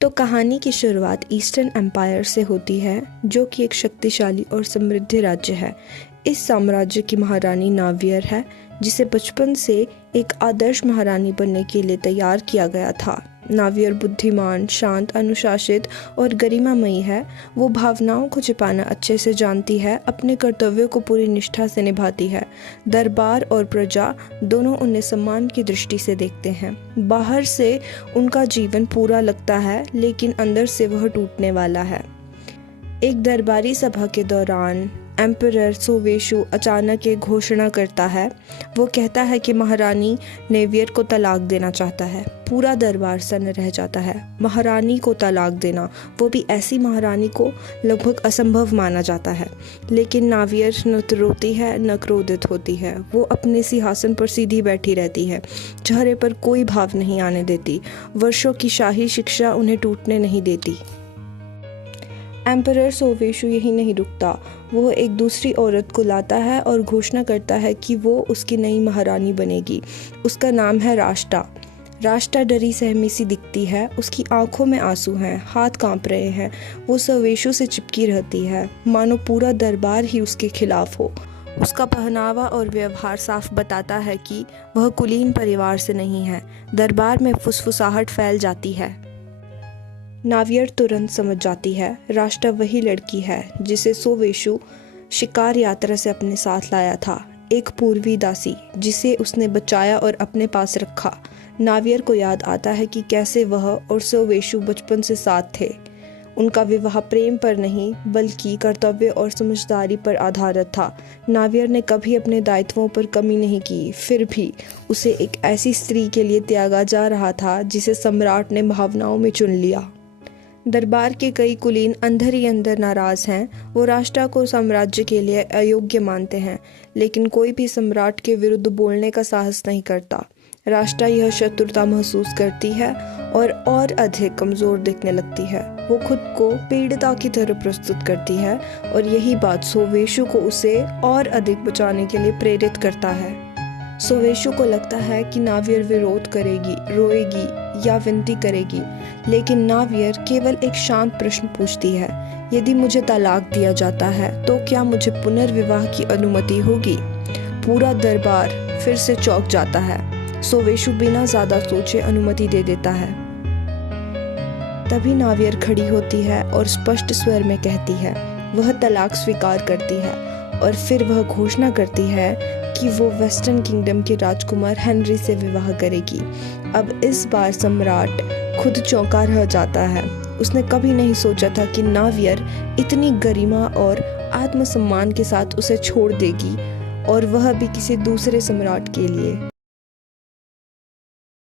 तो कहानी की शुरुआत ईस्टर्न एम्पायर से होती है, जो कि एक शक्तिशाली और समृद्ध राज्य है। इस साम्राज्य की महारानी नावियर है, जिसे बचपन से एक आदर्श महारानी बनने के लिए तैयार किया गया था। नावियर बुद्धिमान, शांत, अनुशासित और गरिमामयी है। वो भावनाओं को छिपाना अच्छे से जानती है, अपने कर्तव्यों को पूरी निष्ठा से निभाती है। दरबार और प्रजा दोनों उन्हें सम्मान की दृष्टि से देखते हैं। बाहर से उनका जीवन पूरा लगता है, लेकिन अंदर से वह टूटने वाला है। एक दरबारी सभा के दौरान एम्परर सोवेशु अचानक एक घोषणा करता है। वो कहता है कि महारानी नेवियर को तलाक देना चाहता है। पूरा दरबार सन्न रह जाता है। महारानी को तलाक देना, वो भी ऐसी महारानी को, लगभग असंभव माना जाता है। लेकिन नावियर न तो रोती है न क्रोधित होती है। वो अपने सिंहासन पर सीधी बैठी रहती है, चेहरे पर कोई भाव नहीं आने देती। वर्षों की शाही शिक्षा उन्हें टूटने नहीं देती। एम्परर सोवेशु यही नहीं रुकता। वो एक दूसरी औरत को लाता है और घोषणा करता है कि वो उसकी नई महारानी बनेगी। उसका नाम है राष्ट्रा। राष्ट्रा डरी सहमी सी दिखती है। उसकी आंखों में आंसू हैं, हाथ कांप रहे हैं। वो सोवेशु से चिपकी रहती है, मानो पूरा दरबार ही उसके खिलाफ हो। उसका पहनावा और व्यवहार साफ बताता है कि वह कुलीन परिवार से नहीं है। दरबार में फुसफुसाहट फैल जाती है। नावियर तुरंत समझ जाती है, राष्ट्रा वही लड़की है जिसे सोवेशु शिकार यात्रा से अपने साथ लाया था। एक पूर्वी दासी जिसे उसने बचाया और अपने पास रखा। नावियर को याद आता है कि कैसे वह और सोवेशु बचपन से साथ थे। उनका विवाह प्रेम पर नहीं, बल्कि कर्तव्य और समझदारी पर आधारित था। नावियर ने कभी अपने दायित्वों पर कमी नहीं की, फिर भी उसे एक ऐसी स्त्री के लिए त्यागा जा रहा था जिसे सम्राट ने भावनाओं में चुन लिया। दरबार के कई कुलीन अंदर ही अंदर नाराज हैं। वो राष्ट्रा को साम्राज्य के लिए अयोग्य मानते हैं, लेकिन कोई भी सम्राट के विरुद्ध बोलने का साहस नहीं करता। राष्ट्रा यह शत्रुता महसूस करती है और अधिक कमज़ोर दिखने लगती है। वो खुद को पीड़िता की तरह प्रस्तुत करती है और यही बात सोवेशु को उसे और अधिक बचाने के लिए प्रेरित करता है। सोवेशु को लगता है कि नावियर विरोध करेगी, रोएगी या विनती करेगी, लेकिन नावियर केवल एक शांत प्रश्न पूछती है, यदि मुझे तलाक दिया जाता है तो क्या मुझे पुनर्विवाह की अनुमति होगी? पूरा दरबार फिर से चौंक जाता है। सोवेशु बिना ज्यादा सोचे अनुमति दे देता है। तभी नावियर खड़ी होती है और स्पष्ट स्वर में कहती है वह तलाक स्वीकार करती है, और फिर वह घोषणा करती है कि वो वेस्टर्न किंगडम के राजकुमार हेनरी से विवाह करेगी। अब इस बार सम्राट खुद चौंका रह जाता है। उसने कभी नहीं सोचा था कि नावियर इतनी गरिमा और आत्मसम्मान के साथ उसे छोड़ देगी, और वह भी किसी दूसरे सम्राट के लिए।